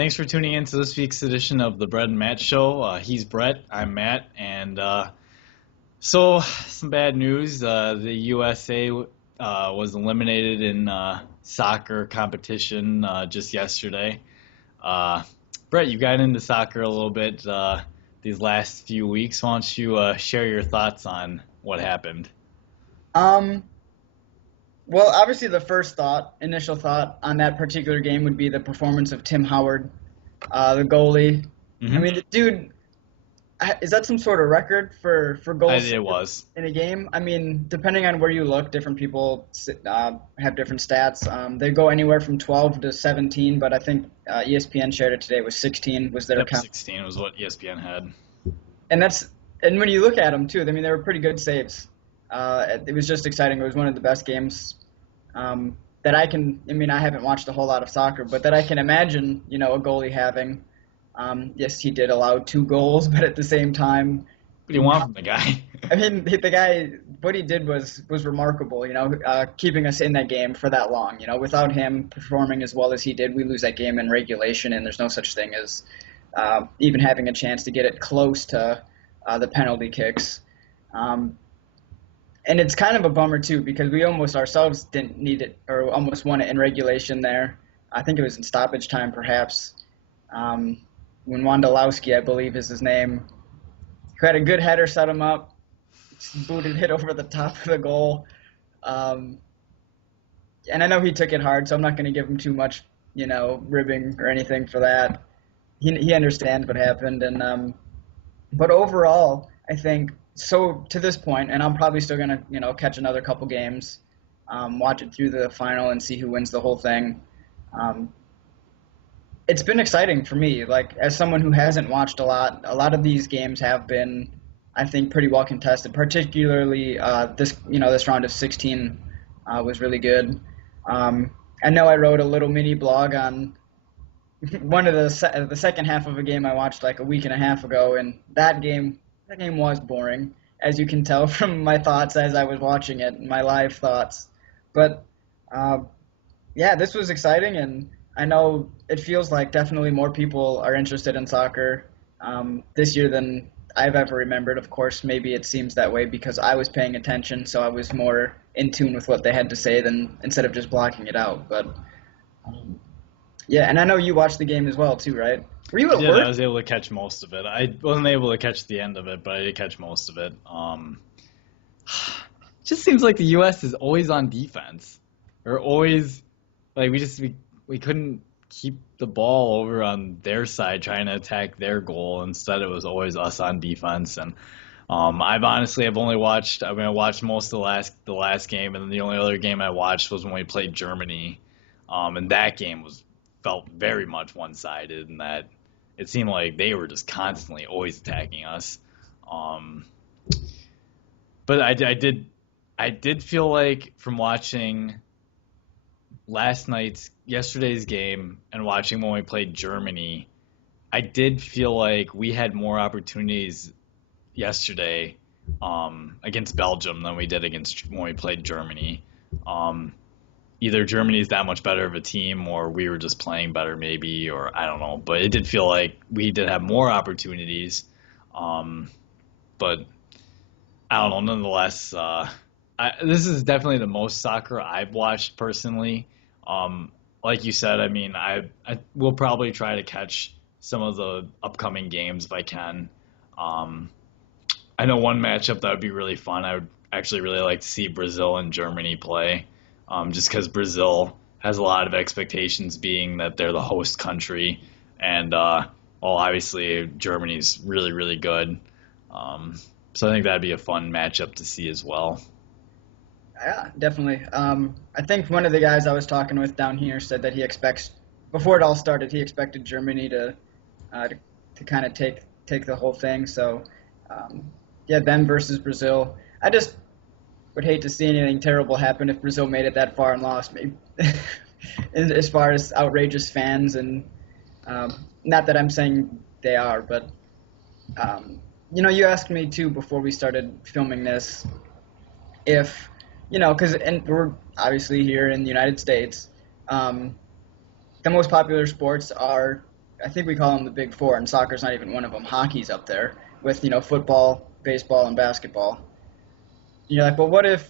Thanks for tuning in to this week's edition of the Brett and Matt Show. He's Brett, I'm Matt, and some bad news. The USA was eliminated in soccer competition just yesterday. Uh, Brett, you got into soccer a little bit these last few weeks. Why don't you share your thoughts on what happened? Um, well, obviously the initial thought on that particular game would be the performance of Tim Howard, the goalie. I Hmm. mean, the dude, is that some sort of record for goals It was. in a game? I mean, depending on where you look, different people have different stats. They go anywhere from 12 to 17, but I think ESPN shared it today was 16 was their Yep, count. 16 was what ESPN had. And when you look at them too, I mean, they were pretty good saves. It was just exciting. It was one of the best games that I mean, I haven't watched a whole lot of soccer, but that I can imagine, a goalie having. Yes, he did allow two goals, but at the same time, What do you want from the guy? I mean, the guy, what he did was remarkable, keeping us in that game for that long. Without him performing as well as he did, we lose that game in regulation, and there's no such thing as even having a chance to get it close to the penalty kicks. Um, and it's kind of a bummer too because we almost ourselves didn't need it or almost won it in regulation there. I think it was in stoppage time perhaps. Um, when Wondolowski, I believe is his name, who had a good header, set him up, booted it over the top of the goal. Um, and I know he took it hard, so I'm not going to give him too much, ribbing or anything for that. He understands what happened, and but overall, I think so to this point, and I'm probably still gonna catch another couple games, watch it through the final and see who wins the whole thing. Um, it's been exciting for me, like as someone who hasn't watched a lot. A lot of these games have been, I think, pretty well contested. Particularly this round of 16 was really good. Um, I know I wrote a little mini blog on one of the second half of a game I watched like a week and a half ago, and that game was boring, as you can tell from my thoughts as I was watching it, my live thoughts. But uh, yeah, this was exciting, and I know it feels like definitely more people are interested in soccer this year than I've ever remembered. Of course, maybe it seems that way because I was paying attention, so I was more in tune with what they had to say than instead of just blocking it out. But um, yeah, and I know you watched the game as well too, right? Were you at Yeah, I work? was able to catch most of it. I wasn't able to catch the end of it, but I did catch most of it. Just seems like the U.S. is always on defense, or always like we couldn't keep the ball over on their side trying to attack their goal. Instead, it was always us on defense. And I've only watched. I mean, I watched most of the last game, and then the only other game I watched was when we played Germany. And that game was felt very much one-sided in that it seemed like they were just constantly always attacking us. Um, but I did feel like from watching yesterday's game and watching when we played Germany, I did feel like we had more opportunities yesterday against Belgium than we did against when we played Germany. Um, Either Germany's that much better of a team or we were just playing better maybe, or I don't know, but it did feel like we did have more opportunities. Um, but I don't know, nonetheless, this is definitely the most soccer I've watched personally. Like you said, I mean, I will probably try to catch some of the upcoming games if I can. Um, I know one matchup that would be really fun. I would actually really like to see Brazil and Germany play, just because Brazil has a lot of expectations, being that they're the host country, and well, obviously Germany's really really good. Um, so I think that'd be a fun matchup to see as well. Yeah, definitely. I think one of the guys I was talking with down here said that he expects, before it all started, he expected Germany uh, to, to kind of take the whole thing. So, um, yeah, them versus Brazil. I just would hate to see anything terrible happen if Brazil made it that far and lost. Maybe as far as outrageous fans, and not that I'm saying they are, but you asked me too before we started filming this if because and we're obviously here in the United States. Um, the most popular sports are I think we call them the big four, and soccer's not even one of them. Hockey's up there with football, baseball, and basketball. And you're like, well, what if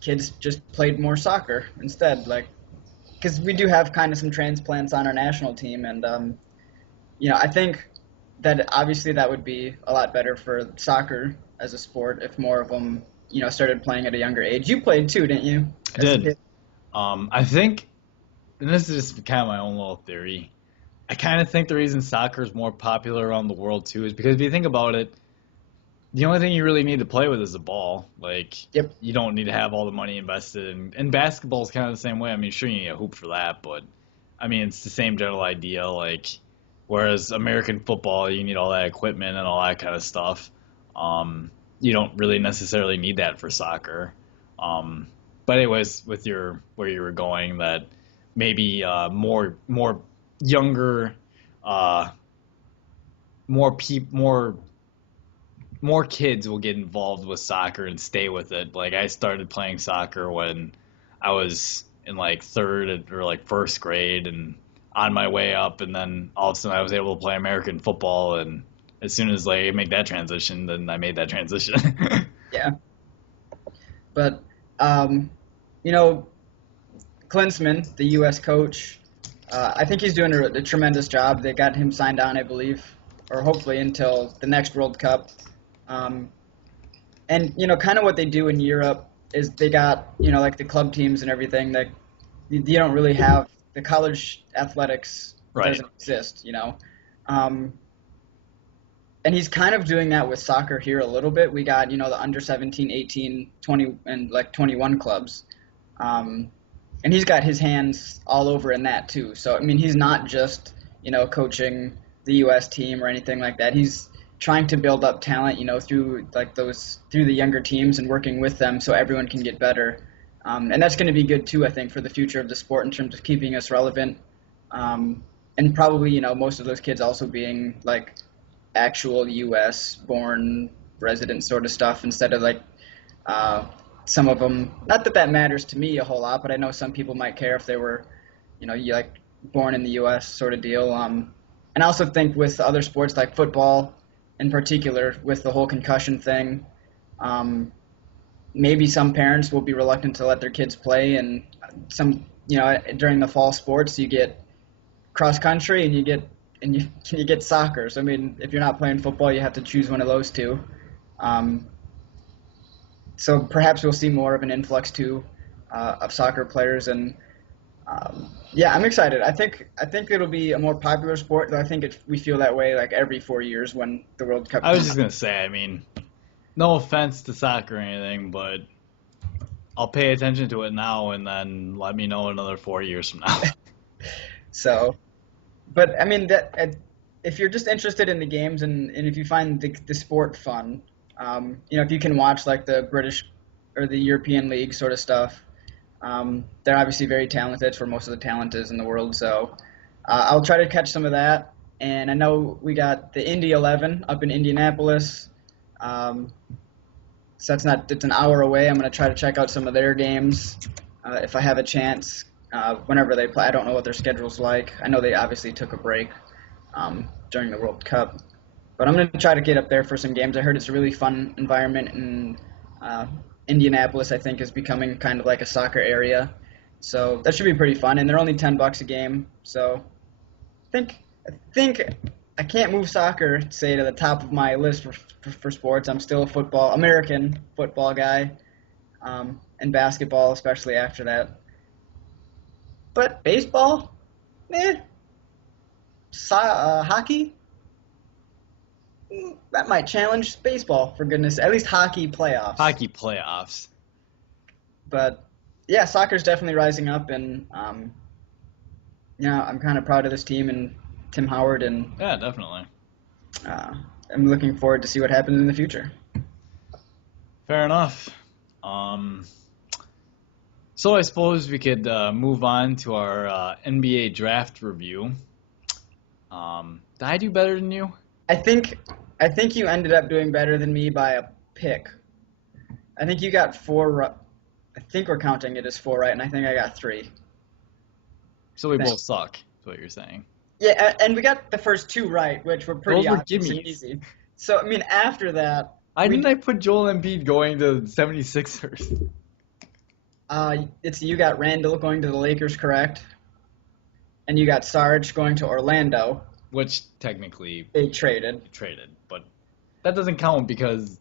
kids just played more soccer instead? Like, because we do have kind of some transplants on our national team, and I think that obviously that would be a lot better for soccer as a sport if more of them started playing at a younger age. You played too, didn't you? I As a did. kid? I think, and this is just kind of my own little theory. I kind of think the reason soccer is more popular around the world too is because if you think about it, the only thing you really need to play with is a ball. Like, Yep. you don't need to have all the money invested in. And basketball is kind of the same way. I mean, sure, you need a hoop for that, but I mean, it's the same general idea. Like, whereas American football, you need all that equipment and all that kind of stuff. You don't really necessarily need that for soccer. But anyways, with your where you were going, that maybe more younger, uh, more kids will get involved with soccer and stay with it. Like, I started playing soccer when I was in like third or like first grade and on my way up, and then all of a sudden I was able to play American football, and as soon as like I make that transition, then I made that transition. Yeah. But um, you know, Klinsman, the U.S. coach, I think he's doing a tremendous job. They got him signed on, I believe, or hopefully until the next World Cup. Um, and kind of what they do in Europe is they got like the club teams and everything that you don't really have. The college athletics Right. doesn't exist. Um, and he's kind of doing that with soccer here a little bit. We got the under 17, 18, 20, and like 21 clubs. Um, and he's got his hands all over in that too. So I mean, he's not just coaching the U.S. team or anything like that. He's trying to build up talent, through through the younger teams and working with them so everyone can get better. And that's going to be good too, I think, for the future of the sport in terms of keeping us relevant. And probably most of those kids also being like actual U.S. born resident sort of stuff instead of like uh, some of them. Not that that matters to me a whole lot, but I know some people might care if they were, you like born in the U.S. sort of deal. And I also think with other sports like football, in particular, with the whole concussion thing, um, maybe some parents will be reluctant to let their kids play. And some, during the fall sports, you get cross country and you get soccer. So I mean, if you're not playing football, you have to choose one of those two. Um, so perhaps we'll see more of an influx too of soccer players, and yeah, I'm excited. I think it'll be a more popular sport. Though I think we feel that way like every 4 years when the World Cup I was comes just out. gonna say, I mean, no offense to soccer or anything, but I'll pay attention to it now and then let me know another 4 years from now. So, but I mean that if you're just interested in the games and if you find the sport fun, if you can watch like the British or the European League sort of stuff, they're obviously very talented. That's where most of the talent is in the world. So I'll try to catch some of that. And I know we got the Indy 11 up in Indianapolis. Um, so it's an hour away. I'm going to try to check out some of their games if I have a chance whenever they play. I don't know what their schedule's like. I know they obviously took a break during the World Cup. But I'm going to try to get up there for some games. I heard it's a really fun environment, and uh, Indianapolis, I think, is becoming kind of like a soccer area. So that should be pretty fun. And they're only $10 a game. So I think I can't move soccer, say, to the top of my list for sports. I'm still a American football guy, and basketball, especially after that. But baseball, eh, hockey, that might challenge baseball, for goodness. At least hockey playoffs. Hockey playoffs. But yeah, soccer's definitely rising up, and I'm kind of proud of this team and Tim Howard, and Yeah, definitely. uh, I'm looking forward to see what happens in the future. Fair enough. Um, so I suppose we could move on to our NBA draft review. Did I do better than you? I think I think you ended up doing better than me by a pick. I think you got four. I think we're counting it as four right, and I think I got three. So we Thank- both suck, is what you're saying. Yeah, and we got the first two right, which were pretty Those were obvious and gimmies. easy. So, I mean, after that, Why we didn't I put Joel Embiid going to 76ers? it's you got Randall going to the Lakers, correct? And you got Sarge going to Orlando. Which technically They traded. traded, but that doesn't count because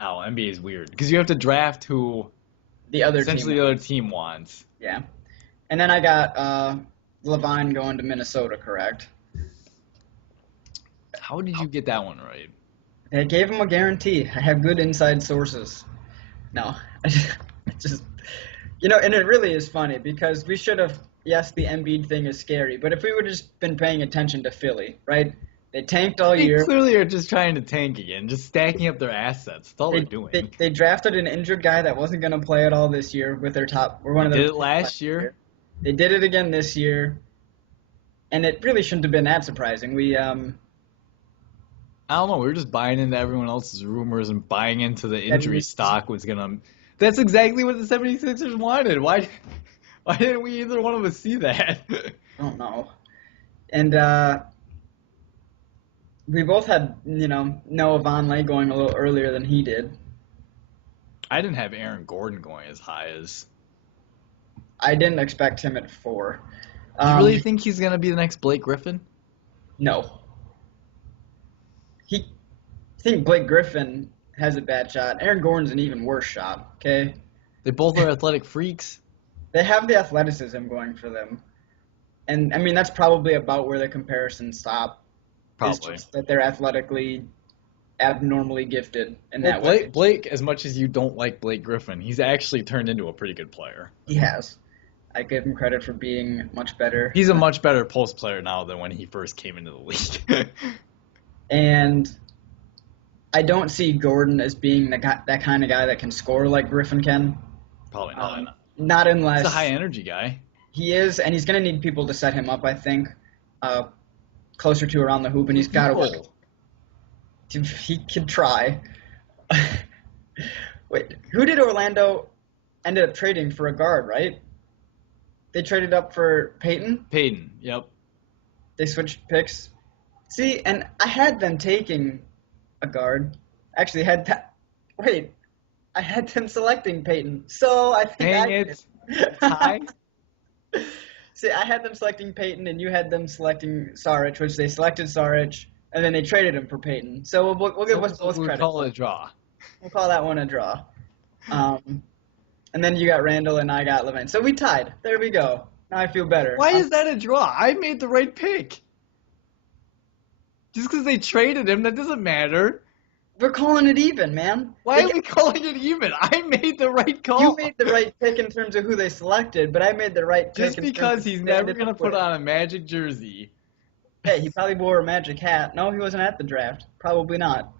NBA is weird. Because you have to draft who The other essentially team. the other team wants. Yeah. And then I got Levine going to Minnesota, correct? How did you get that one right? They gave him a guarantee. I have good inside sources. No, I just, and it really is funny because we should have, yes, the Embiid thing is scary, but if we would have just been paying attention to Philly, right? They tanked all They year. clearly are just trying to tank again, just stacking up their assets. That's all They, they're doing. they drafted an injured guy that wasn't going to play at all this year with their top. We're one of They their did it last year. They did it again this year, and it really shouldn't have been that surprising. I don't know. We were just buying into everyone else's rumors and buying into the injury stock was gonna. That's exactly what the 76ers wanted. Why didn't we either one of us see that? I don't know. And we both had, Noah Vonleh going a little earlier than he did. I didn't have Aaron Gordon going as high as. I didn't expect him at 4. Do you really think he's gonna be the next Blake Griffin? No. I think Blake Griffin has a bad shot. Aaron Gordon's an even worse shot, okay? They both are athletic freaks. They have the athleticism going for them. And, I mean, that's probably about where the comparisons stop. It's Probably. just that they're athletically abnormally gifted in that way. Blake, as much as you don't like Blake Griffin, he's actually turned into a pretty good player. He has. I give him credit for being much better. He's a much better post player now than when he first came into the league. And I don't see Gordon as being that kind of guy that can score like Griffin can. Probably not. Not unless He's a high energy guy. he is, and he's going to need people to set him up, I think, closer to around the hoop, and he's got to work. He can try. Wait, who did Orlando ended up trading for a guard, right? They traded up for Peyton. Peyton, yep. They switched picks. See, and I had them taking a guard. Actually, I had them selecting Peyton. So I think Dang it. Tie? See, I had them selecting Peyton, and you had them selecting Saric, which they selected Saric, and then they traded him for Peyton. So we'll give us both We'll credit. call it a draw. We'll call that one a draw. And then you got Randall, and I got Levine. So we tied. There we go. Now I feel better. Why is that a draw? I made the right pick. Just because they traded him, that doesn't matter. We're calling it even, man. Why are we calling it even? I made the right call. You made the right pick in terms of who they selected, but I made the right pick Just in terms because of he's who they never ended going to up put with. on a Magic jersey. Hey, he probably wore a Magic hat. No, he wasn't at the draft. Probably not.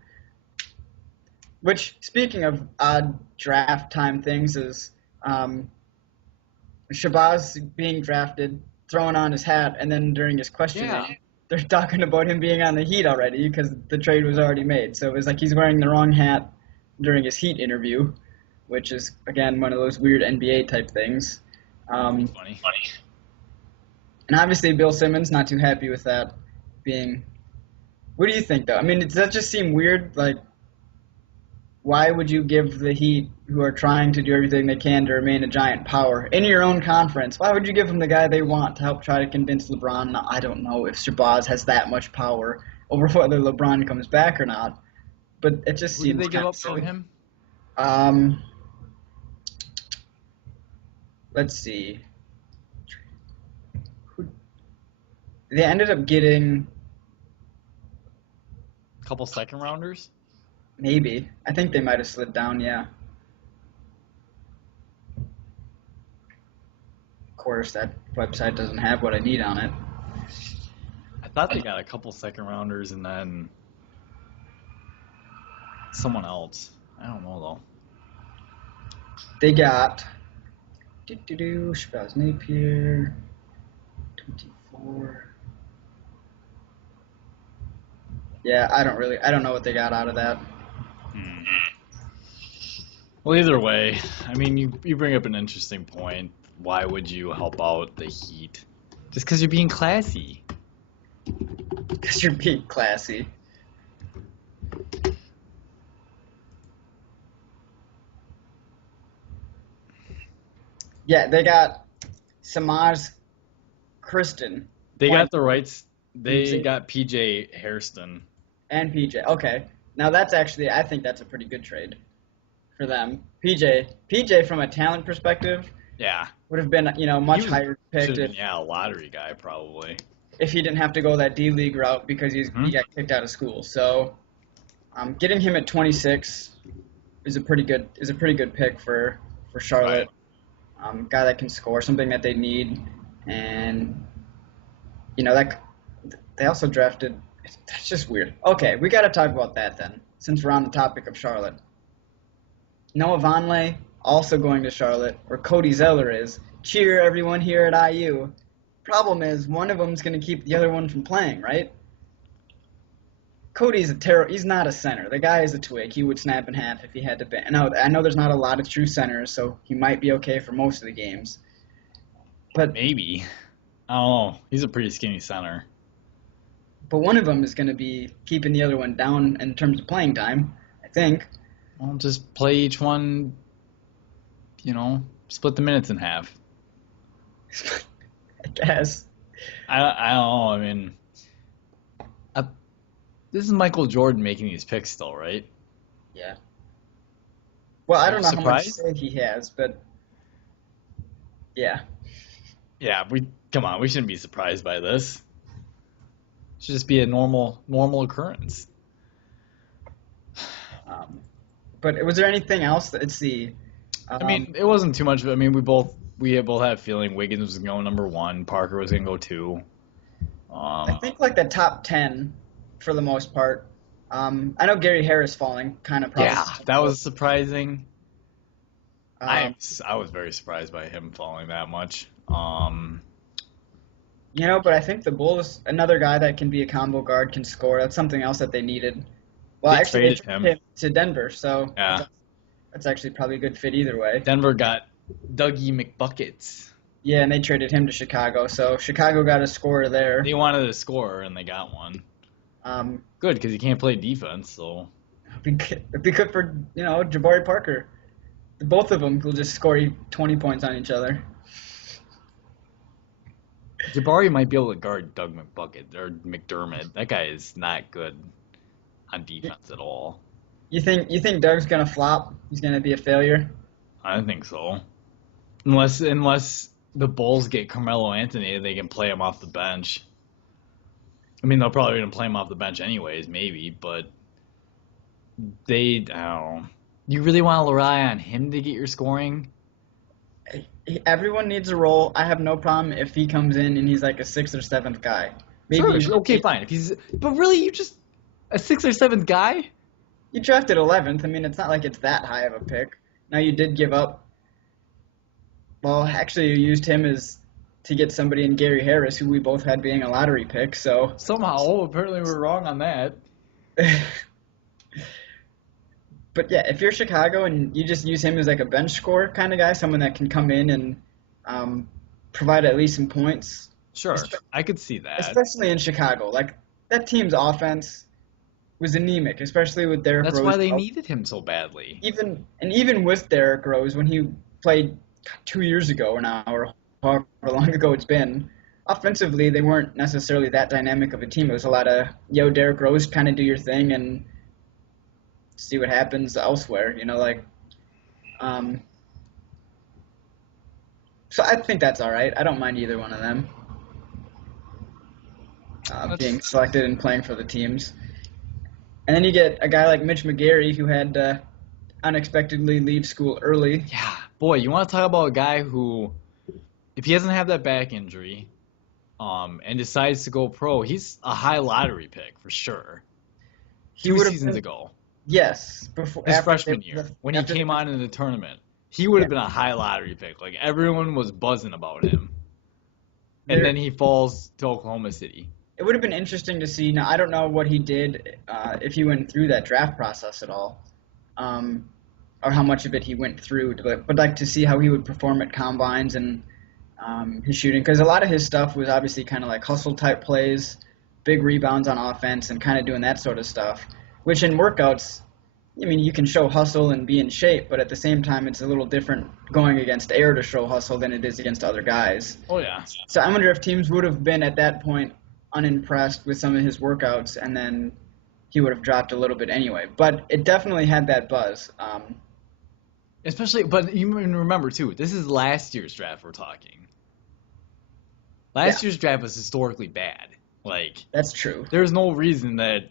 Which, speaking of odd draft time things, is Shabazz being drafted, throwing on his hat, and then during his questioning, Yeah. they're talking about him being on the Heat already because the trade was already made. So it was like he's wearing the wrong hat during his Heat interview, which is, again, one of those weird NBA type things. Funny. And obviously Bill Simmons not too happy with that being. What do you think, though? I mean, does that just seem weird? Like, why would you give the Heat, who are trying to do everything they can to remain a giant power, in your own conference, why would you give them the guy they want to help try to convince LeBron? Now, I don't know if Shabazz has that much power over whether LeBron comes back or not, but it just Who did seems they give kinda up for silly. him? Let's see. They ended up getting, A couple second rounders? maybe. I think they might have slid down, yeah. Of course, that website doesn't have what I need on it. I thought they got a couple second rounders and then someone else. I don't know, though. They got Shabazz Napier, 24. Yeah, I don't know what they got out of that. Well, either way, I mean, you bring up an interesting point. Why would you help out the Heat? Just because you're being classy. Because you're being classy. Yeah, they got Samaj Kristen. They Point got the rights. They Xavier. got PJ Hairston. And PJ. Okay. Now that's actually, I think that's a pretty good trade for them. PJ from a talent perspective Yeah. would have been, much He higher should picked have been, yeah, a lottery guy probably. if he didn't have to go that D League route because he got kicked out of school. So, getting him at 26 is a pretty good pick for Charlotte. Guy that can score, something that they need, and that they also drafted. That's just weird. Okay, we got to talk about that then, since we're on the topic of Charlotte. Noah Vonleh also going to Charlotte, where Cody Zeller is. Cheer everyone here at IU. Problem is, one of them's going to keep the other one from playing, right? Cody's he's not a center. The guy is a twig. He would snap in half if he had to be. I know there's not a lot of true centers, so he might be okay for most of the games. But maybe. I don't know. He's a pretty skinny center. But one of them is going to be keeping the other one down in terms of playing time, I think. Well, just play each one, split the minutes in half. I guess. I don't know. I mean, this is Michael Jordan making these picks still, right? Yeah. Well, I don't know Surprised? how much say he has, but yeah. Yeah, come on. We shouldn't be surprised by this. It should just be a normal occurrence. But was there anything else? Let's see. I mean, it wasn't too much. I mean, we both had a feeling Wiggins was going to go number 1, Parker was going to go 2. I think like the top 10 for the most part. I know Gary Harris falling kind of. Yeah, that was surprising. Um, I was very surprised by him falling that much. But I think the Bulls, another guy that can be a combo guard, can score. That's something else that they needed. Well, They actually, they traded traded him to Denver, so Yeah. that's actually probably a good fit either way. Denver got Dougie McBuckets. Yeah, and they traded him to Chicago, so Chicago got a scorer there. They wanted a scorer, and they got one. Good, because he can't play defense, so. It'd be good for, Jabari Parker. Both of them will just score 20 points on each other. Jabari might be able to guard Doug McBucket or McDermott. That guy is not good on defense at all. You think Doug's gonna flop? He's gonna be a failure? I don't think so. Unless the Bulls get Carmelo Anthony, they can play him off the bench. I mean, they're probably going to play him off the bench anyways, maybe, but I don't know. You really want to rely on him to get your scoring? Everyone needs a role. I have no problem if he comes in and he's like a 6th or 7th guy. Sure, okay, fine. But really, you just a 6th or 7th guy? You drafted 11th. I mean, it's not like it's that high of a pick. Now you did give up. Well, actually, you used him to get somebody in Gary Harris, who we both had being a lottery pick. So somehow, apparently, we're wrong on that. But yeah, if you're Chicago and you just use him as like a bench scorer kind of guy, someone that can come in and provide at least some points. Sure, I could see that. Especially in Chicago. Like, that team's offense was anemic, especially with Derrick Rose. That's why they needed him so badly. Even with Derrick Rose, when he played 2 years ago now, or however long ago it's been, offensively they weren't necessarily that dynamic of a team. It was a lot of, Derrick Rose, kind of do your thing and see what happens elsewhere. So I think that's all right. I don't mind either one of them being selected and playing for the teams. And then you get a guy like Mitch McGary, who had to unexpectedly leave school early. Yeah, boy, you want to talk about a guy who, if he doesn't have that back injury, and decides to go pro, he's a high lottery pick for sure. Two seasons ago. Yes, his freshman year, when he came on in the tournament, he would have been a high lottery pick. Like, everyone was buzzing about him. And then he falls to Oklahoma City. It would have been interesting to see. Now, I don't know what he did, if he went through that draft process at all, or how much of it he went through, but like to see how he would perform at combines and his shooting, because a lot of his stuff was obviously kind of like hustle type plays, big rebounds on offense and kind of doing that sort of stuff, which in workouts, I mean, you can show hustle and be in shape, but at the same time, it's a little different going against air to show hustle than it is against other guys. Oh, yeah. So I wonder if teams would have been at that point unimpressed with some of his workouts, and then he would have dropped a little bit anyway. But it definitely had that buzz. Especially, but you remember, too, this is last year's draft we're talking. Last year's draft was historically bad. Like, that's true. There's no reason that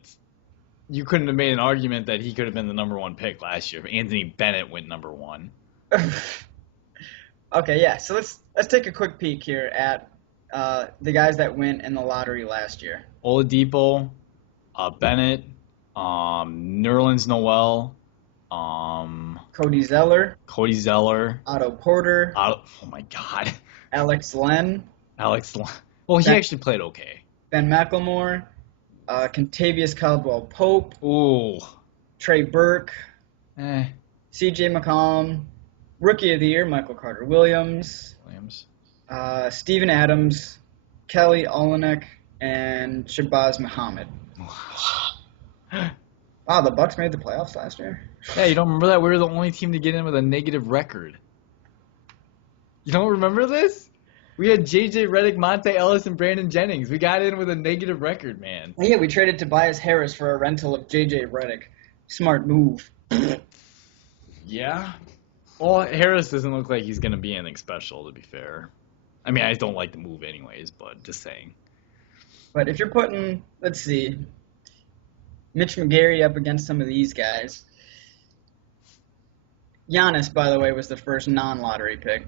you couldn't have made an argument that he could have been the number 1 pick last year if Anthony Bennett went number 1. Okay, yeah. So let's take a quick peek here at the guys that went in the lottery last year. Oladipo, Bennett, Nerlens Noel, Cody Zeller, Otto Porter, oh my God, Alex Len. Well, he actually played okay. Ben McLemore, Contavious Caldwell-Pope, Ooh, Trey Burke, C.J. McCollum, Rookie of the Year Michael Carter-Williams, Steven Adams, Kelly Olynyk, and Shabazz Muhammad. Wow, the Bucks made the playoffs last year. Yeah, you don't remember that? We were the only team to get in with a negative record. You don't remember this? We had J.J. Redick, Monte Ellis, and Brandon Jennings. We got in with a negative record, man. Yeah, we traded Tobias Harris for a rental of J.J. Redick. Smart move. Yeah. Well, Harris doesn't look like he's going to be anything special, to be fair. I mean, I don't like the move anyways, but just saying. But if you're putting, let's see, Mitch McGary up against some of these guys. Giannis, by the way, was the first non-lottery pick.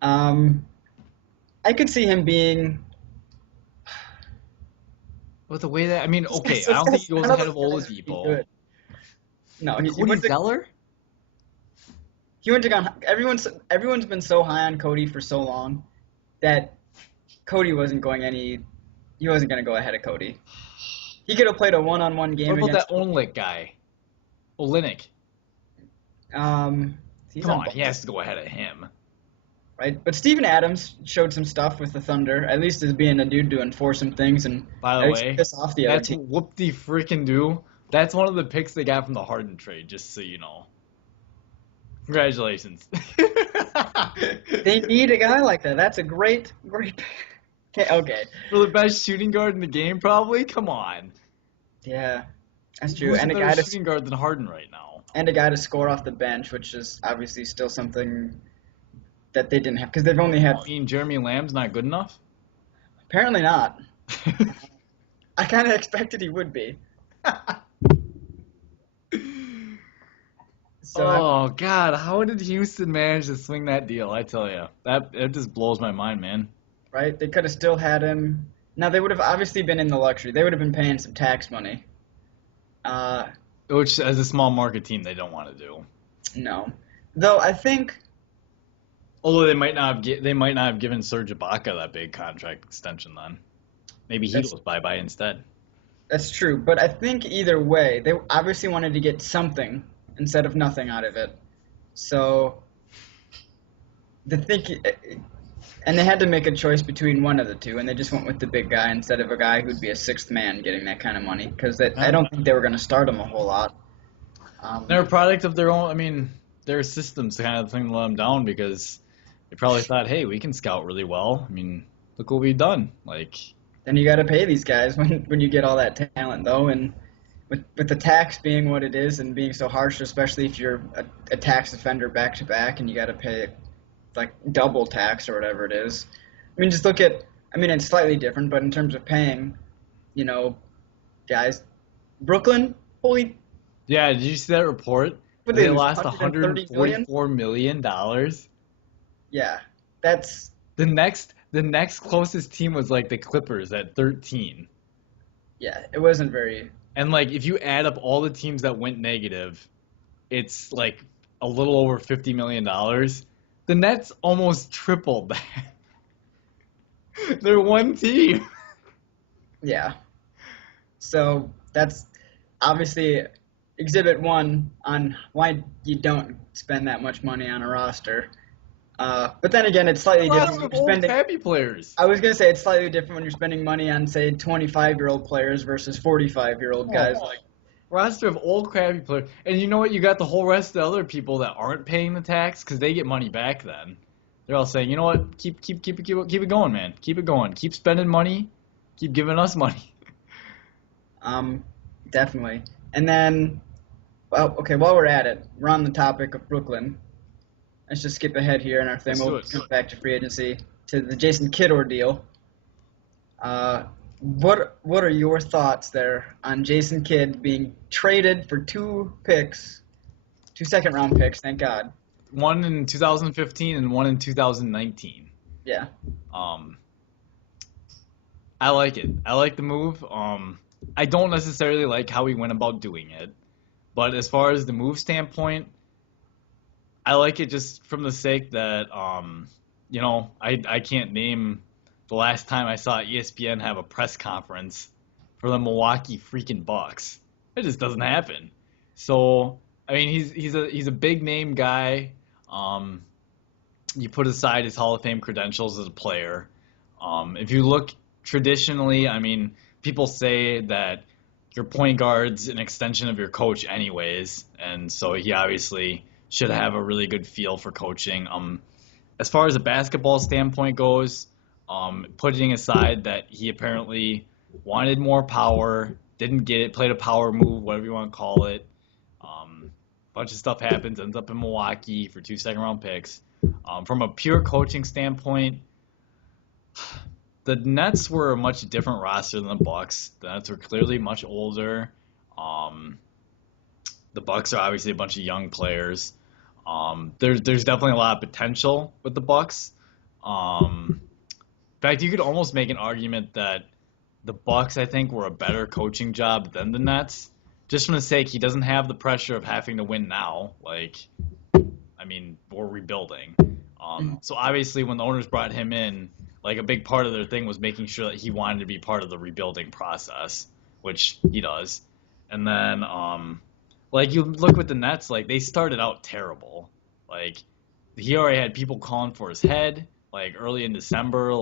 I could see him being... With the way that... I mean, okay, I don't think he goes ahead of Oladipo. No, Cody Zeller? He went to... Everyone's been so high on Cody for so long that Cody wasn't going any... He wasn't going to go ahead of Cody. He could have played a one-on-one game against... What about against... that Olynyk guy? Olynyk. Come on, he has to go ahead of him. Right, but Steven Adams showed some stuff with the Thunder, at least as being a dude to enforce some things and by the way, piss off the other that's team. whoop-de-freaking-do. That's one of the picks they got from the Harden trade, just so you know. Congratulations. They need a guy like that. That's a great pick. Okay. For the best shooting guard in the game, probably? Come on. Yeah, that's true. Who's and a a better guy shooting guard than Harden right now? And a guy to score off the bench, which is obviously still something that they didn't have because they've only had. I mean, Jeremy Lamb's not good enough? Apparently not. I kind of expected he would be. So God, how did Houston manage to swing that deal? I tell you, it just blows my mind, man. Right? They could have still had him. Now, they would have obviously been in the luxury. They would have been paying some tax money. Which, as a small market team, they don't want to do. No. Though, I think... Although they might not have given Serge Ibaka that big contract extension then. Maybe he goes bye-bye instead. That's true. But I think either way, they obviously wanted to get something instead of nothing out of it. So, and they had to make a choice between one of the two, and they just went with the big guy instead of a guy who'd be a sixth man getting that kind of money, because I don't think they were going to start him a whole lot. They're a product of their own, I mean, their systems kind of thing to let them down, because they probably thought, hey, we can scout really well. I mean, look what we've done. Then you got to pay these guys when you get all that talent, though, and with the tax being what it is and being so harsh, especially if you're a tax offender back-to-back and you got to pay like double tax or whatever it is. I mean, just look at, it's slightly different, but in terms of paying, guys, Brooklyn, Yeah, did you see that report? They lost $144 million. Yeah, that's... The next closest team was like the Clippers at 13. Yeah, it wasn't very... And if you add up all the teams that went negative, it's like a little over $50 million. The Nets almost tripled that. They're one team. Yeah. So that's obviously exhibit one on why you don't spend that much money on a roster. But then again, it's slightly different Lots when of you're old spending. crappy players. I was gonna say it's slightly different when you're spending money on, say, 25-year-old players versus 45-year-old guys. Oh, Like, roster of old crappy players. And you know what? You got the whole rest of the other people that aren't paying the tax because they get money back then. They're all saying, you know what? Keep it going, man. Keep it going. Keep spending money. Keep giving us money. um, definitely. And then, well, okay, while we're at it, we're on the topic of Brooklyn. Let's just skip ahead here in our thing. Let's do We'll it. come back to free agency to the Jason Kidd ordeal. What are your thoughts there on Jason Kidd being traded for two picks, two second-round picks? Thank God. One in 2015 and one in 2019. Yeah. Um, I like it. I like the move. I don't necessarily like how he went about doing it, but as far as the move standpoint, I like it just from the sake that, I can't name the last time I saw ESPN have a press conference for the Milwaukee freaking Bucks. It just doesn't happen. So, I mean, he's a big name guy. You put aside his Hall of Fame credentials as a player. If you look traditionally, I mean, people say that your point guard's an extension of your coach anyways, and so he obviously should have a really good feel for coaching. As far as a basketball standpoint goes, putting aside that he apparently wanted more power, didn't get it, played a power move, whatever you want to call it. Bunch of stuff happens, ends up in Milwaukee for 2 second-round picks. From a pure coaching standpoint, the Nets were a much different roster than the Bucks. The Nets were clearly much older. The Bucks are obviously a bunch of young players. There's definitely a lot of potential with the Bucks. In fact, you could almost make an argument that the Bucks, I think, were a better coaching job than the Nets. Just from the sake he doesn't have the pressure of having to win now. We're rebuilding. So obviously when the owners brought him in, a big part of their thing was making sure that he wanted to be part of the rebuilding process, which he does. And then, you look with the Nets, they started out terrible. He already had people calling for his head, early in December,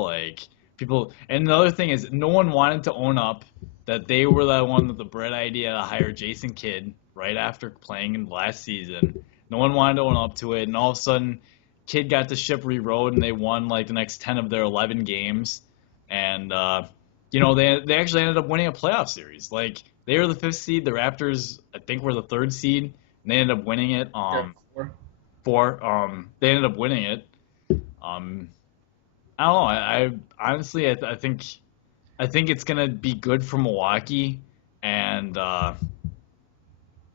people. And the other thing is, no one wanted to own up that they were the one with the bright idea to hire Jason Kidd right after playing in last season. No one wanted to own up to it, and all of a sudden, Kidd got the ship rewrote, and they won the next 10 of their 11 games, and they actually ended up winning a playoff series. They were the 5th seed, the Raptors I think were the 3rd seed, and they ended up winning it. They ended up winning it. I don't know. I honestly I think it's gonna be good for Milwaukee, and I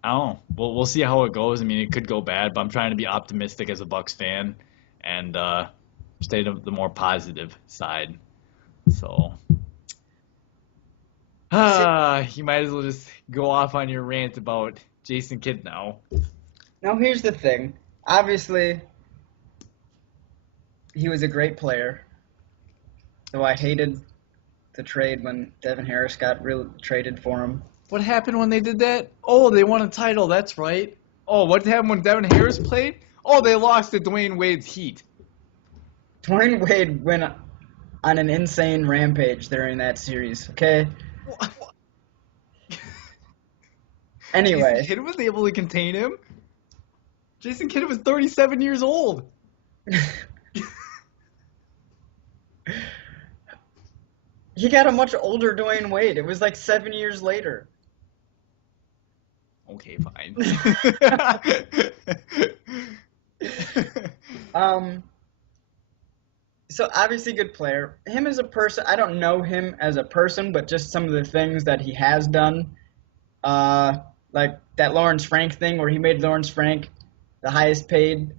don't know. We'll see how it goes. I mean, it could go bad, but I'm trying to be optimistic as a Bucks fan and stay to the more positive side. So, you might as well just go off on your rant about Jason Kidd now. Now here's the thing. Obviously, he was a great player. So I hated the trade when Devin Harris got traded for him. What happened when they did that? Oh, they won a title. That's right. Oh, what happened when Devin Harris played? Oh, they lost to Dwayne Wade's Heat. Dwayne Wade went on an insane rampage during that series, okay? Anyway. Jason Kidd was able to contain him? Jason Kidd was 37 years old. He got a much older Dwayne Wade. It was 7 years later. Okay, fine. So obviously good player. Him as a person, I don't know him as a person, but just some of the things that he has done, like that Lawrence Frank thing where he made Lawrence Frank the highest paid,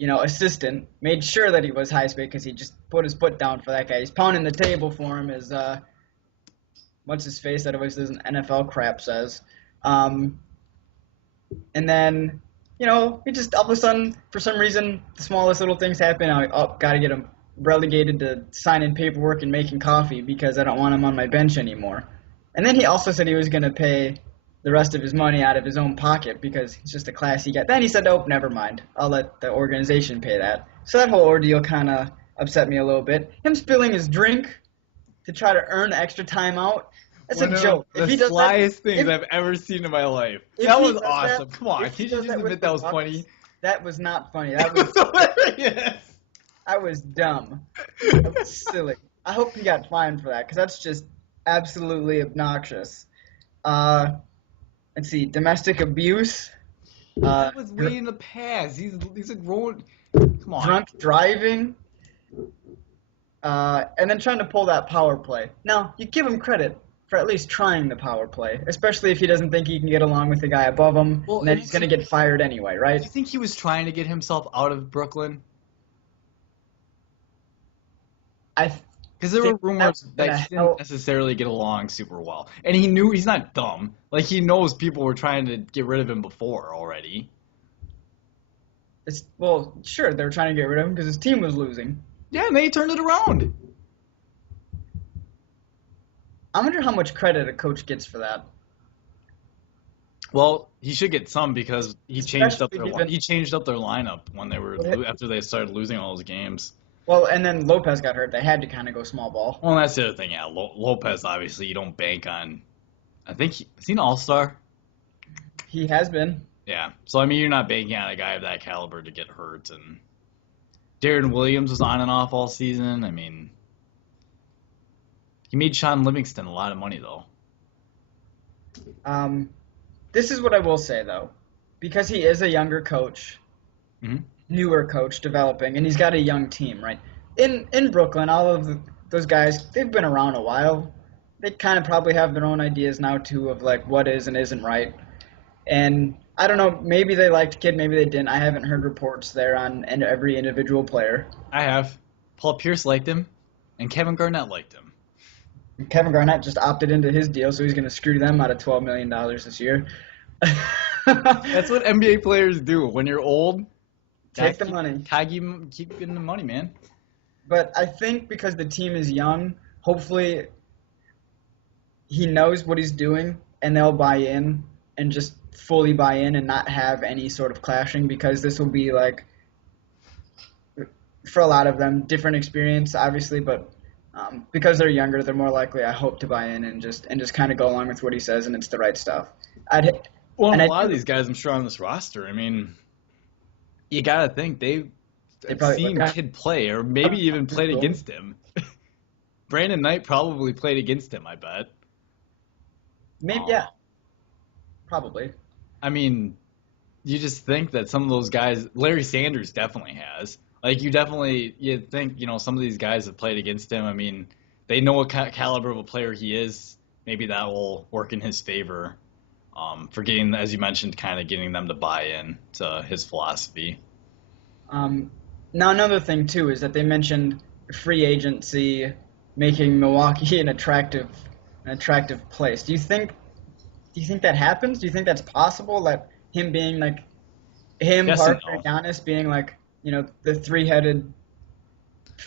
assistant, made sure that he was highest paid because he just put his foot down for that guy. He's pounding the table for him as what's his face that always does an NFL crap says. And then, he just all of a sudden, for some reason, the smallest little things happen. Got to get him relegated to signing paperwork and making coffee because I don't want him on my bench anymore. And then he also said he was going to pay the rest of his money out of his own pocket because he's just a classy guy. Then he said, "Nope, never mind. I'll let the organization pay that." So that whole ordeal kind of upset me a little bit. Him spilling his drink to try to earn extra time out. That's One a of joke. the If he does slyest that, things I've ever seen in my life. if That he was does awesome. that- Come on, if he can't you does just that with admit the that was Bucks, funny? that was not funny. That was Hilarious. I was dumb. That was silly. I hope he got fined for that because that's just absolutely obnoxious. Let's see, domestic abuse, That was way in the past. He's a grown. Come on. drunk driving, and then trying to pull that power play. Now, you give him credit for at least trying the power play, especially if he doesn't think he can get along with the guy above him, Well, and then he's going to get fired anyway, Do right? you think he was trying to get himself out of Brooklyn? I Because there were think rumors that's that gonna he didn't help. necessarily get along super well, and he knew he's not dumb. Like he knows people were trying to get rid of him before already. Well, sure, they were trying to get rid of him because his team was losing. Yeah, and they turned it around. I wonder how much credit a coach gets for that. Well, he should get some because he changed up Especially their given- he changed up their lineup when they were Yeah. after they started losing all those games. Well, and then Lopez got hurt. They had to kind of go small ball. Well, that's the other thing. Yeah, Lopez obviously you don't bank on. I think is he an all-star? He has been. Yeah. So I mean, you're not banking on a guy of that caliber to get hurt. And Darren Williams was on and off all season. I mean, he made Sean Livingston a lot of money though. This is what I will say though, because he is a younger coach, Mhm. newer coach developing, and he's got a young team, right? In Brooklyn, all of those guys, they've been around a while. They kind of probably have their own ideas now too of like what is and isn't right. And I don't know, maybe they liked Kid, maybe they didn't. I haven't heard reports there on every individual player. I have. Paul Pierce liked him, and Kevin Garnett liked him. Kevin Garnett just opted into his deal, so he's going to screw them out of $12 million this year. That's what NBA players do. When you're old, Take the money. Keep getting the money, man. But I think because the team is young, hopefully he knows what he's doing, and they'll buy in and just fully buy in and not have any sort of clashing because this will be like, for a lot of them, different experience, obviously, but because they're younger, they're more likely, I hope, to buy in and just kind of go along with what he says, and it's the right stuff. Well, And a I lot of do- these guys, I'm sure, on this roster, I mean, you gotta think they've probably seen look at- Kid play, or maybe even played Cool. against him. Brandon Knight probably played against him, I bet. Maybe, yeah, probably. I mean, you just think that some of those guys, Larry Sanders definitely has. Like, you think, some of these guys have played against him. I mean, they know what caliber of a player he is. Maybe that will work in his favor for getting, as you mentioned, kind of getting them to buy in to his philosophy. Now another thing too is that they mentioned free agency making Milwaukee an attractive place. Do you think that happens? Do you think that's possible? That him being like Yes and Parker, no. Giannis being like the three-headed.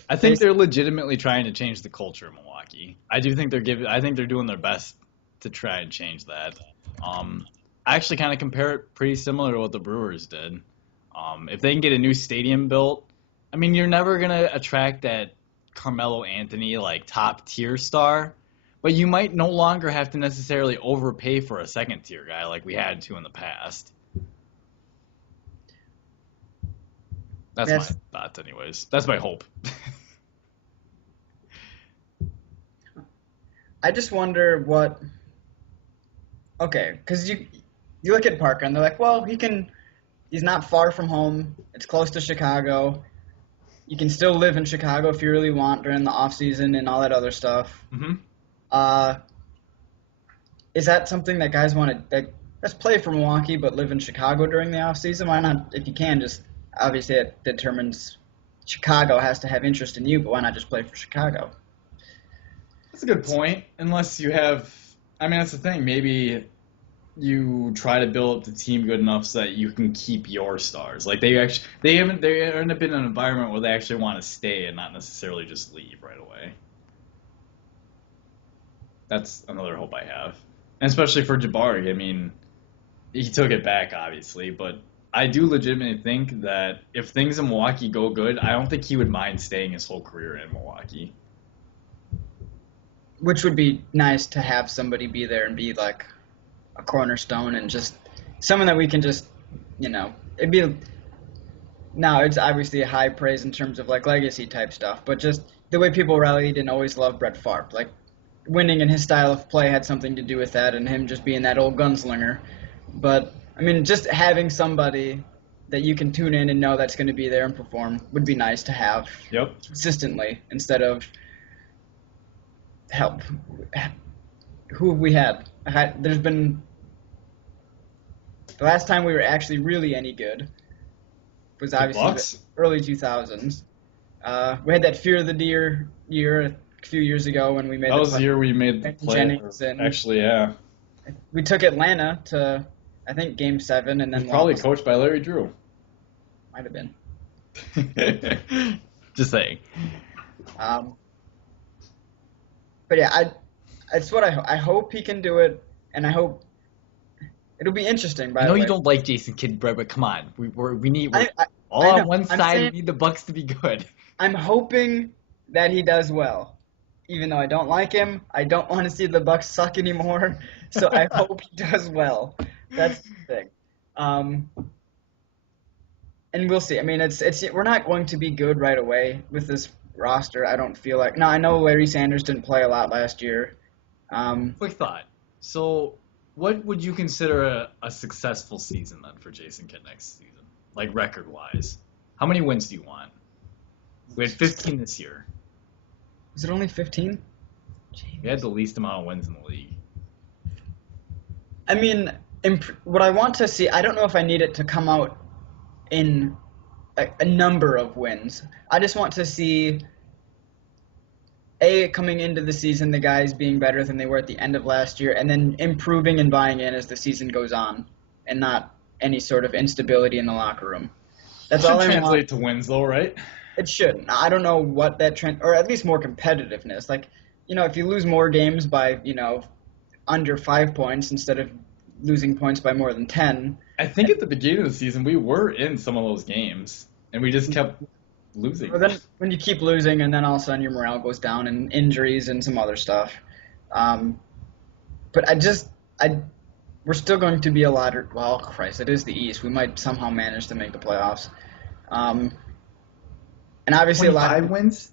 I think they're legitimately trying to change the culture of Milwaukee. I do think I think they're doing their best to try and change that. I actually kind of compare it pretty similar to what the Brewers did. If they can get a new stadium built, I mean, you're never gonna attract that Carmelo Anthony like top tier star, but you might no longer have to necessarily overpay for a second tier guy like we had to in the past. That's Yes. my thoughts, anyways. That's my hope. I just wonder what. Okay, because you look at Parker and they're like, well, he's not far from home. It's close to Chicago. You can still live in Chicago if you really want during the off season and all that other stuff. hmm Is that something that guys want to? Let's play for Milwaukee, but live in Chicago during the off season. Why not? If you can, just obviously it determines Chicago has to have interest in you, but why not just play for Chicago? That's a good point. Unless you have, I mean, that's the thing. Maybe you try to build up the team good enough so that you can keep your stars. Like they end up in an environment where they actually want to stay and not necessarily just leave right away. That's another hope I have. And especially for Jabari. I mean, he took it back, obviously, but I do legitimately think that if things in Milwaukee go good, I don't think he would mind staying his whole career in Milwaukee. Which would be nice to have somebody be there and be like a cornerstone and just someone that we can just, it'd be. Now it's obviously a high praise in terms of like legacy type stuff, but just the way people rallied and always loved Brett Favre, like winning and his style of play had something to do with that, and him just being that old gunslinger. But I mean, just having somebody that you can tune in and know that's going to be there and perform would be nice to have Yep. consistently instead of help. Who have we had? There's been the last time we were actually really any good was obviously Bucks? the early 2000s. We had that Fear of the Deer year a few years ago when we made That was the year we made the Brandon play. Jennings and- Actually, yeah. We took Atlanta to, I think, Game 7 and He's then probably lost. coached by Larry Drew. Might have been. Just saying. But yeah, it's what I hope he can do it, and I hope it'll be interesting. By I the know way, you don't like Jason Kidd, Brett, but come on, we need all I on know. one I'm side. saying- We need the Bucks to be good. I'm hoping that he does well, even though I don't like him. I don't want to see the Bucks suck anymore, so I hope he does well. That's the thing. And we'll see. I mean, it's we're not going to be good right away with this roster. I don't feel like. Now I know Larry Sanders didn't play a lot last year. Quick thought. So, what would you consider a successful season then for Jason Kidd next season? Like record-wise, how many wins do you want? We had 15 this year. Is it only 15? We had the least amount of wins in the league. I mean, what I want to see, I don't know if I need it to come out in a number of wins. I just want to see, coming into the season, the guys being better than they were at the end of last year, and then improving and buying in as the season goes on, and not any sort of instability in the locker room. That's all I want. Translate to wins, though, right? It should. I don't know what that trend, or at least more competitiveness. Like, if you lose more games by, under 5 points instead of losing points by more than 10. I think at the beginning of the season we were in some of those games, and we just kept losing. But then when you keep losing, and then all of a sudden your morale goes down, and injuries and some other stuff. But we're still going to be a lot. Well, Christ, it is the East. We might somehow manage to make the playoffs. And obviously a lot. 25 wins?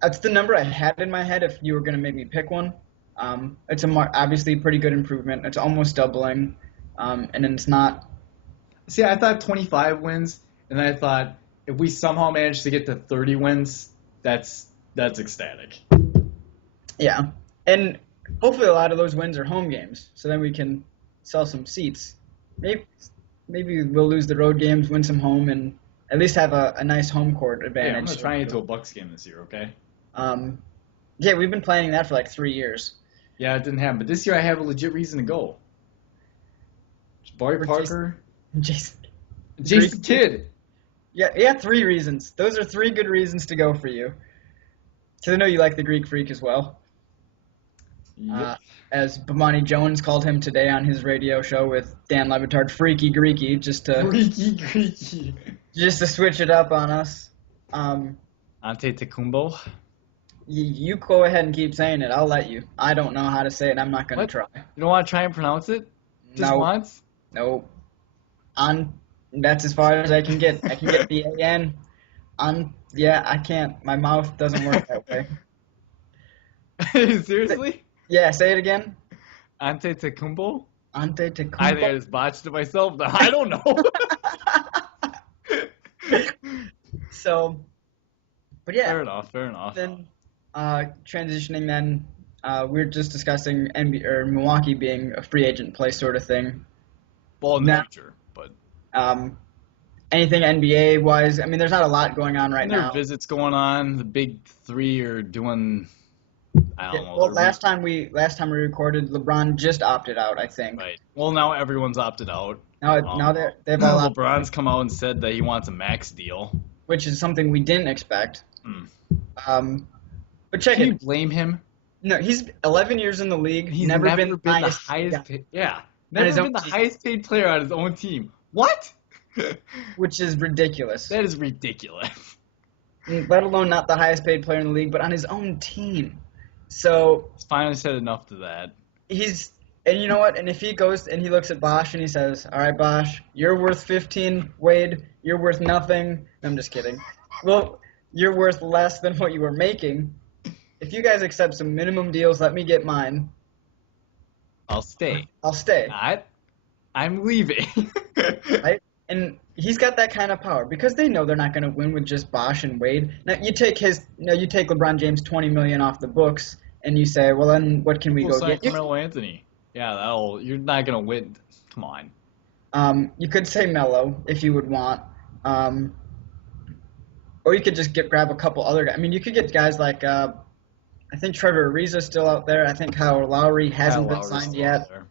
That's the number I had in my head if you were going to make me pick one. It's obviously pretty good improvement. It's almost doubling, and then it's not. See, I thought 25 wins, and then I thought if we somehow manage to get to 30 wins, that's ecstatic. Yeah, and hopefully a lot of those wins are home games, so then we can sell some seats. Maybe we'll lose the road games, win some home, and at least have a nice home court advantage. Yeah, I'm gonna try into a Bucks game this year, okay? Yeah, we've been planning that for like 3 years. Yeah, it didn't happen, but this year I have a legit reason to go. Jabari For Parker, Jason Kidd. Yeah, 3 reasons. Those are 3 good reasons to go for you. Because I know you like the Greek Freak as well. Yep. As Bomani Jones called him today on his radio show with Dan Le Batard, Freaky Greeky, just to switch it up on us. Antetokounmpo. You go ahead and keep saying it. I'll let you. I don't know how to say it. I'm not going to try. You don't want to try and pronounce it? Just No. once? Nope. That's as far as I can get. I can get the A-N. Yeah, I can't. My mouth doesn't work that way. Seriously? Yeah, say it again. Antetokounmpo? I think I Antetokounmpo. just botched it myself. I don't know. So, but yeah. Fair enough. Then transitioning then, we were just discussing Milwaukee being a free agent play sort of thing. Well, in the Now- future, but Anything NBA wise, I mean, there's not a lot going on right there now. are visits going on. The big three are doing. I don't know. Well, they're- last time we recorded, LeBron just opted out, I think. Right. Well, now everyone's opted out. Now they've all opted, LeBron's come out and said that he wants a max deal. which is something we didn't expect. Hmm. But check Can you it. blame him? No, he's 11 years in the league, He's never never been the been the highest highest paid. Yeah, on his never own been the team, highest paid player on his own team. What? which is ridiculous. That is ridiculous. Let alone not the highest paid player in the league, but on his own team. So He's finally said enough to that. and you know what? And if he goes and he looks at Bosch and he says, "All right, Bosch, you're worth 15. Wade, you're worth nothing." I'm just kidding. Well, you're worth less than what you were making. If you guys accept some minimum deals, let me get mine. I'll stay. I'll stay. Not. I'm leaving. Right? And he's got that kind of power because they know they're not going to win with just Bosch and Wade. Now you take LeBron James 20 million off the books, and you say, well, then what can we We'll go sign get? Carmelo Anthony. Yeah, you're not gonna win. Come on. You could say Melo if you would want, or you could just grab a couple other guys. I mean, you could get guys like I think Trevor Ariza's still out there. I think Kyle Lowry hasn't Kyle been Lowry's signed still yet. out there.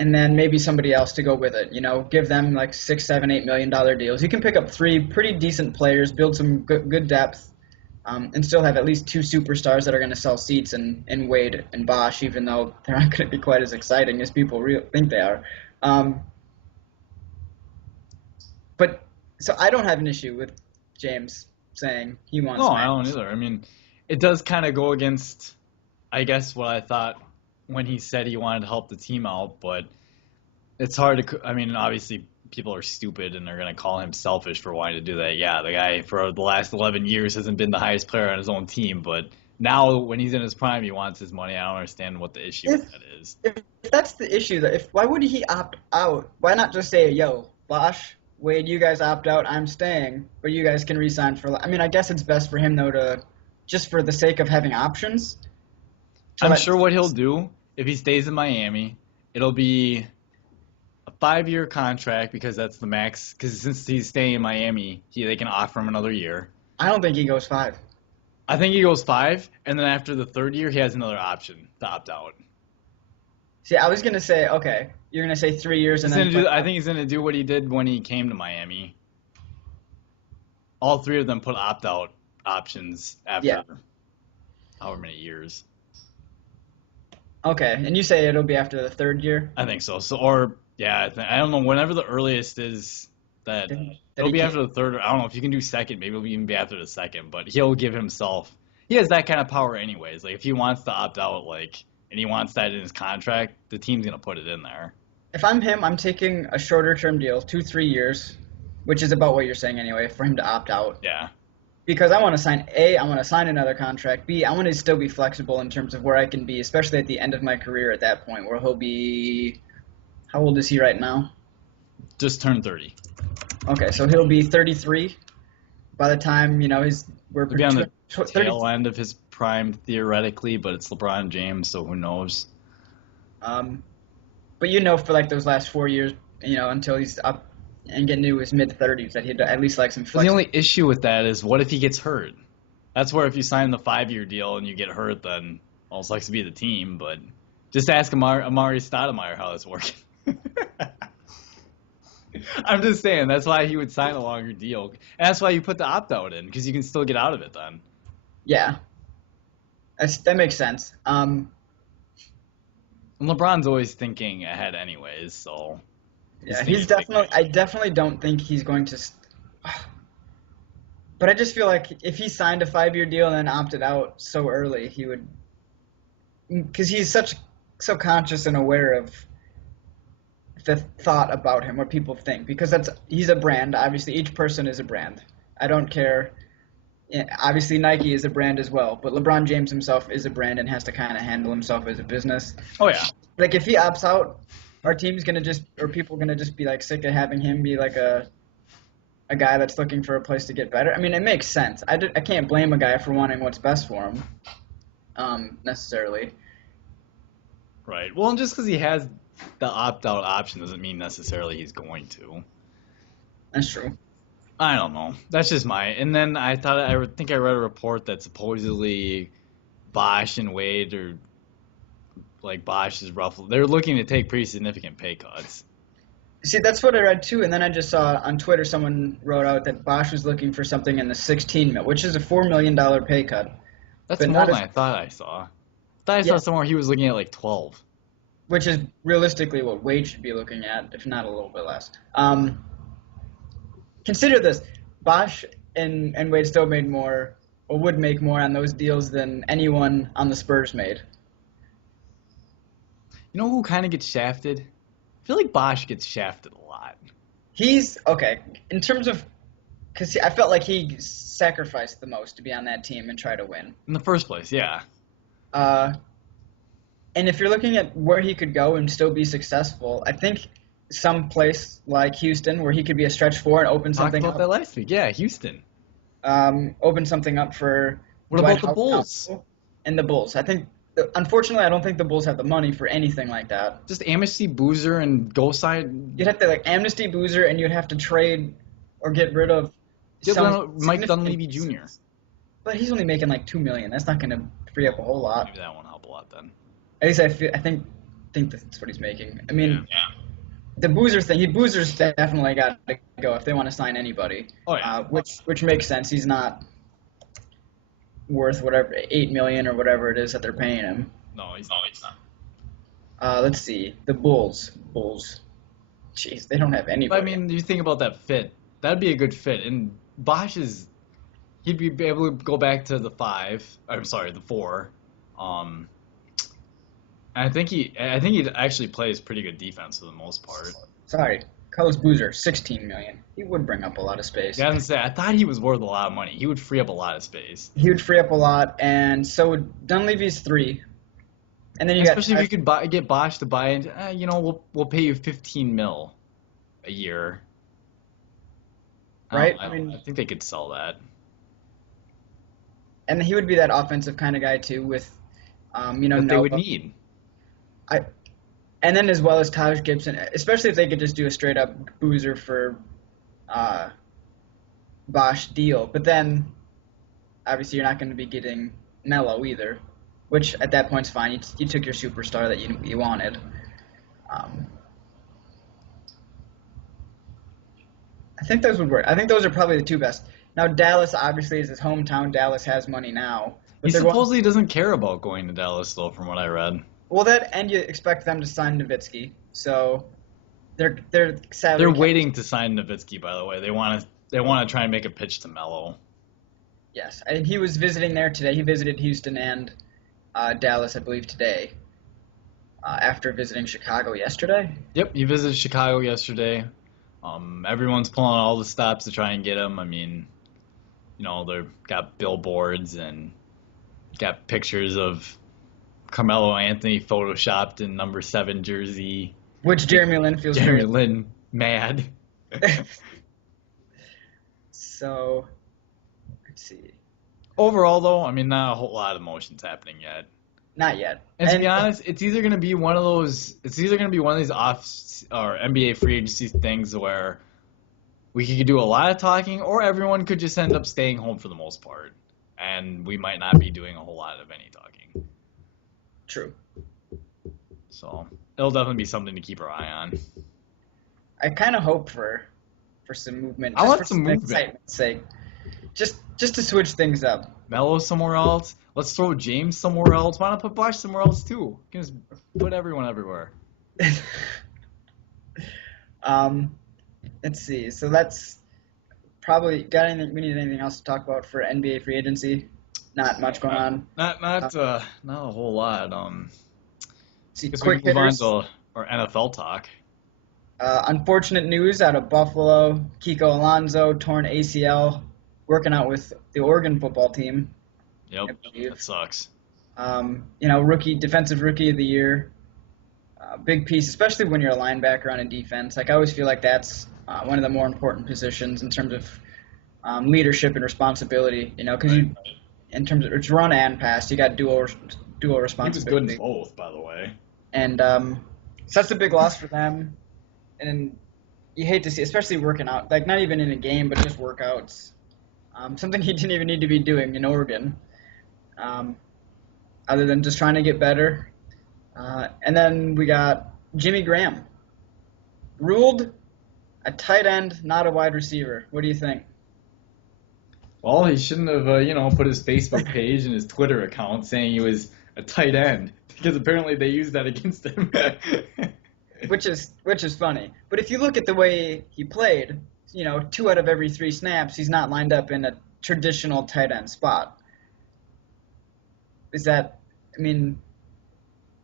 And then maybe somebody else to go with it. You know, give them like $6, $7, $8 million deals. You can pick up 3 pretty decent players, build some good depth, and still have at least 2 superstars that are going to sell seats in Wade and Bosch, even though they're not going to be quite as exciting as people think they are. But so I don't have an issue with James saying he wants. No, I don't either. I mean, it does kind of go against, I guess, what I thought when he said he wanted to help the team out, but it's hard to, I mean, obviously people are stupid and they're going to call him selfish for wanting to do that. Yeah, the guy for the last 11 years hasn't been the highest player on his own team, but now when he's in his prime, he wants his money. I don't understand what the issue with that is. If that's the issue, why would he opt out? Why not just say, yo, Bosch, Wade, you guys opt out, I'm staying, but you guys can re-sign for, I mean, I guess it's best for him, though, to, just for the sake of having options. I'm sure what he'll do, if he stays in Miami, it'll be a 5-year contract because that's the max. Because since he's staying in Miami, they can offer him another year. I don't think he goes 5. I think he goes 5, and then after the 3rd year, he has another option to opt out. See, I was gonna say, okay, you're gonna say 3 years, and then I think he's gonna do what he did when he came to Miami. All 3 of them put opt out options after however many years. Okay, and you say it'll be after the 3rd year? I think so. I don't know. Whenever the earliest is that it'll be after the 3rd. I don't know if you can do 2nd. Maybe it'll even be after the 2nd. But he'll give himself. He has that kind of power, anyways. Like if he wants to opt out, and he wants that in his contract, the team's gonna put it in there. If I'm him, I'm taking a shorter term deal, 2-3 years, which is about what you're saying anyway, for him to opt out. Yeah. Because I want to sign another contract. B, I want to still be flexible in terms of where I can be, especially at the end of my career at that point, where he'll be, how old is he right now? Just turned 30. Okay, so he'll be 33 by the time, we're He'll be on the tail end of his prime theoretically, but it's LeBron James, so who knows? But for like those last 4 years, until he's up and getting into his mid-30s, that he'd at least like some flexibility. The only issue with that is what if he gets hurt? That's where if you sign the 5-year deal and you get hurt, then all it sucks to be the team. But just ask Amari Stoudemire how that's working. I'm just saying that's why he would sign a longer deal, and that's why you put the opt-out in because you can still get out of it then. Yeah, that makes sense. And LeBron's always thinking ahead, anyways. So. Yeah, I definitely don't think he's going to. But I just feel like if he signed a 5-year deal and then opted out so early, he would, because he's so conscious and aware of the thought about him, what people think, because he's a brand. Obviously, each person is a brand. I don't care. Obviously, Nike is a brand as well, but LeBron James himself is a brand and has to kind of handle himself as a business. Oh yeah. Like if he opts out, our team's people gonna just be like sick of having him be like a guy that's looking for a place to get better. I mean, it makes sense. I can't blame a guy for wanting what's best for him, necessarily. Right. Well, just because he has the opt-out option doesn't mean necessarily he's going to. That's true. I don't know. That's just and then I think I read a report that supposedly Bosch and Wade are. Like Bosch is roughly, they're looking to take pretty significant pay cuts. See, that's what I read too, and then I just saw on Twitter someone wrote out that Bosch was looking for something in the 16 mil, which is a $4 million pay cut. That's but more not than as I thought I saw. I thought I saw yeah, somewhere he was looking at like 12. which is realistically what Wade should be looking at, if not a little bit less. Consider this: Bosch and Wade still made more, or would make more on those deals than anyone on the Spurs made. You know who kind of gets shafted? I feel like Bosch gets shafted a lot. He's okay in terms of because I felt like he sacrificed the most to be on that team and try to win. In the first place, yeah. Uh, and if you're looking at where he could go and still be successful, I think some place like Houston where he could be a stretch four and open Talked something about up, that last week. Yeah, Houston. open something up for What Dwight about the Howard Bulls? and the Bulls. I think, unfortunately, I don't think the Bulls have the money for anything like that. Just amnesty Boozer and go side. You'd have to like amnesty Boozer, and you'd have to trade or get rid of Mike significant Dunleavy pieces. Jr. But he's only making like $2 million. That's not going to free up a whole lot. Maybe that won't help a lot then. At least I think that's what he's making. I mean, Yeah. the Boozer thing, Boozer's definitely got to go if they want to sign anybody. Oh, yeah. Which makes sense. He's not worth whatever $8 million or whatever it is that they're paying him. No, he's not. Let's see, the Bulls. Jeez, they don't have But anybody. I mean, you think about that fit. That'd be a good fit. And Bosch he'd be able to go back to the 4. And I think he actually plays pretty good defense for the most part. Sorry, Carlos Boozer, $16 million. He would bring up a lot of space. Yeah, I thought he was worth a lot of money. He would free up a lot of space. He would free up a lot, and so would Dunleavy's 3. And then you Especially got if you could get Bosch to buy into, we'll pay you 15 mil a year. Right? I think they could sell that. and he would be that offensive kind of guy too, with That they would Noah. need. And then as well as Taj Gibson, especially if they could just do a straight up Boozer for Bosch deal. But then obviously you're not going to be getting Melo either, which at that point's fine. You took your superstar that you wanted. I think those would work. I think those are probably the two best. Now Dallas obviously is his hometown. Dallas has money now. He they're going- supposedly doesn't care about going to Dallas, though, from what I read. Well, and you expect them to sign Nowitzki, so they're sadly They're waiting to sign Nowitzki, by the way. They want to try and make a pitch to Melo. Yes, and he was visiting there today. He visited Houston and Dallas, I believe, today. After visiting Chicago yesterday. Yep, he visited Chicago yesterday. Everyone's pulling all the stops to try and get him. I mean, they've got billboards and got pictures of Carmelo Anthony photoshopped in number 7 jersey. Which Jeremy Lin feels Jeremy very... Lin mad. So, let's see. Overall, though, I mean, not a whole lot of emotions happening yet. Not yet. And to be honest, it's either going to be one of these or NBA free agency things where we could do a lot of talking, or everyone could just end up staying home for the most part, and we might not be doing a whole lot of any talking. True. So it'll definitely be something to keep our eye on. I kind of hope for some movement. I just want for some movement. excitement's sake. Just to switch things up. Melo somewhere else. Let's throw James somewhere else. Why not put Bosch somewhere else too? You can just put everyone everywhere. Let's see. So that's probably we need anything else to talk about for NBA free agency? Not much going on. Not a whole lot. See, Guess quick we can move hitters. on to our NFL talk. Unfortunate news out of Buffalo. Kiko Alonso torn ACL, working out with the Oregon football team. Yep, I believe. that sucks. Defensive rookie of the year. Big piece, especially when you're a linebacker on a defense. Like I always feel like that's one of the more important positions in terms of leadership and responsibility. Because in terms of it's run and pass, you got dual He was responsibility. good in both, by the way. And so that's a big loss for them. And you hate to see, especially working out, like not even in a game, but just workouts. Something he didn't even need to be doing in Oregon, other than just trying to get better. And then we got Jimmy Graham, ruled a tight end, not a wide receiver. What do you think? Well, he shouldn't have, put his Facebook page and his Twitter account saying he was a tight end because apparently they used that against him. which is funny. But if you look at the way he played, 2 out of every 3 snaps, he's not lined up in a traditional tight end spot.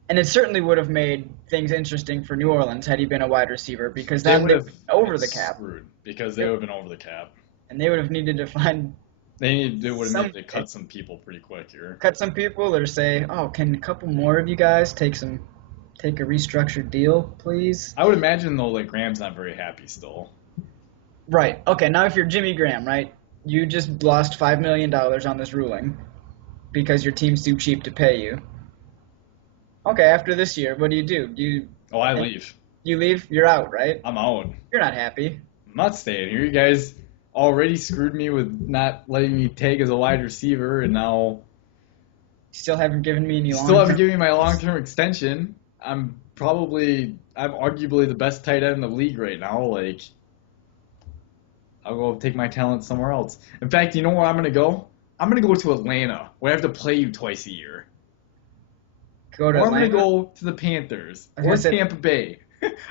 And it certainly would have made things interesting for New Orleans had he been a wide receiver, because that would have been over the cap. Because they would have been over the cap. And they would have needed to find. They would have needed to cut some people pretty quick here. Cut some people, or say, oh, can a couple more of you guys take a restructured deal, please? I would imagine though, like Graham's not very happy still. Right. Okay. Now, if you're Jimmy Graham, right, you just lost $5 million on this ruling because your team's too cheap to pay you. Okay, after this year, what do? I leave. You leave? You're out, right? I'm out. You're not happy. I'm not staying here. You guys already screwed me with not letting me tag as a wide receiver, and now still haven't given me any Still haven't given me my long-term extension. I'm arguably the best tight end in the league right now. Like, I'll go take my talent somewhere else. In fact, you know where I'm going to go? I'm going to go to Atlanta, where I have to play you twice a year. Or I'm going to go to the Panthers or Tampa Bay.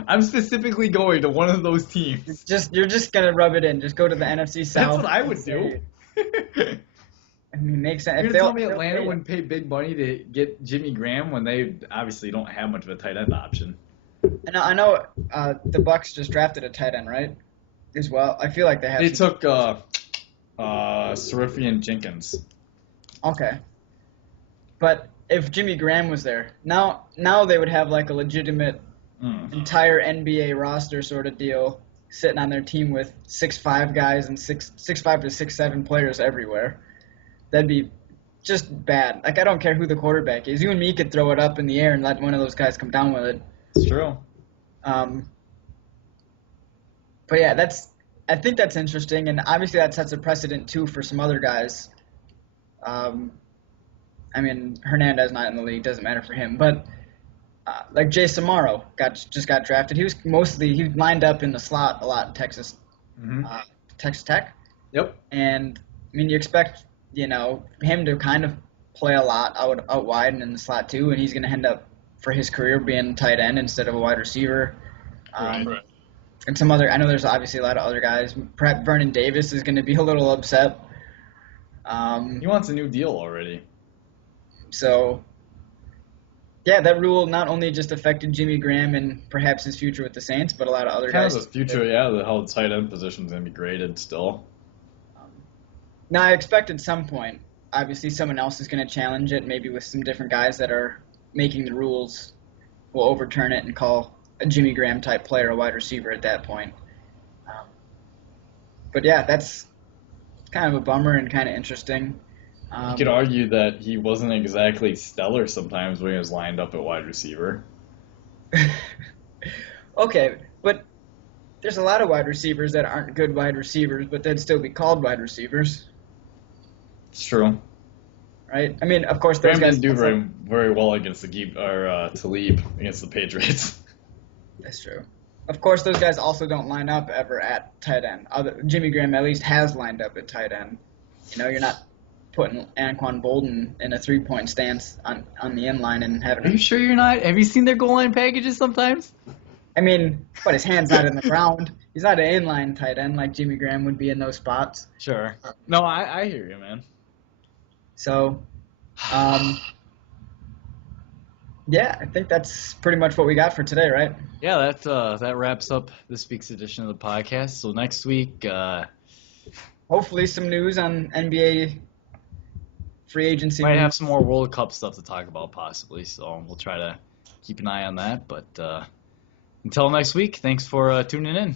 I'm specifically going to one of those teams. You're just going to rub it in. Just go to the NFC South. That's what I would do. I mean, makes sense. You're telling me Atlanta wouldn't pay big money to get Jimmy Graham when they obviously don't have much of a tight end option? I know the Bucs just drafted a tight end, right? As well. I feel like they have. They took Serafian Jenkins. Okay. But if Jimmy Graham was there, now they would have like a legitimate entire NBA roster sort of deal sitting on their team with 6'5" guys and 6'5" to 6'7" players everywhere. That'd be just bad. Like, I don't care who the quarterback is. You and me could throw it up in the air and let one of those guys come down with it. It's true. But yeah, I think that's interesting, and obviously that sets a precedent too for some other guys. I mean, Hernandez not in the league, doesn't matter for him, but like Jay Samaro just got drafted. He lined up in the slot a lot in Texas, Texas Tech. Yep. And I mean, you expect him to kind of play a lot out wide and in the slot too, and he's going to end up for his career being tight end instead of a wide receiver. Right. And I know there's obviously a lot of other guys. Perhaps Vernon Davis is going to be a little upset. He wants a new deal already. So, yeah, that rule not only just affected Jimmy Graham and perhaps his future with the Saints, but a lot of other guys. Kind of the future, how the tight end position is going to be graded still. Now, I expect at some point, obviously, someone else is going to challenge it, maybe with some different guys that are making the rules will overturn it and call a Jimmy Graham type player a wide receiver at that point. But yeah, that's kind of a bummer and kind of interesting. You could argue that he wasn't exactly stellar sometimes when he was lined up at wide receiver. Okay, but there's a lot of wide receivers that aren't good wide receivers, but they'd still be called wide receivers. It's true. Right? I mean, of course, those Graham guys didn't do very well against Talib against the Patriots. That's true. Of course, those guys also don't line up ever at tight end. Jimmy Graham at least has lined up at tight end. You're not putting Anquan Bolden in a 3-point stance on the end line and having. Are you sure you're not? Have you seen their goal line packages sometimes? I mean, but his hand's not in the ground. He's not an inline tight end like Jimmy Graham would be in those spots. Sure. No, I hear you, man. So, yeah, I think that's pretty much what we got for today, right? Yeah, that wraps up this week's edition of the podcast. So next week, hopefully some news on NBA free agency. Might have some more World Cup stuff to talk about possibly. So we'll try to keep an eye on that. But until next week, thanks for tuning in.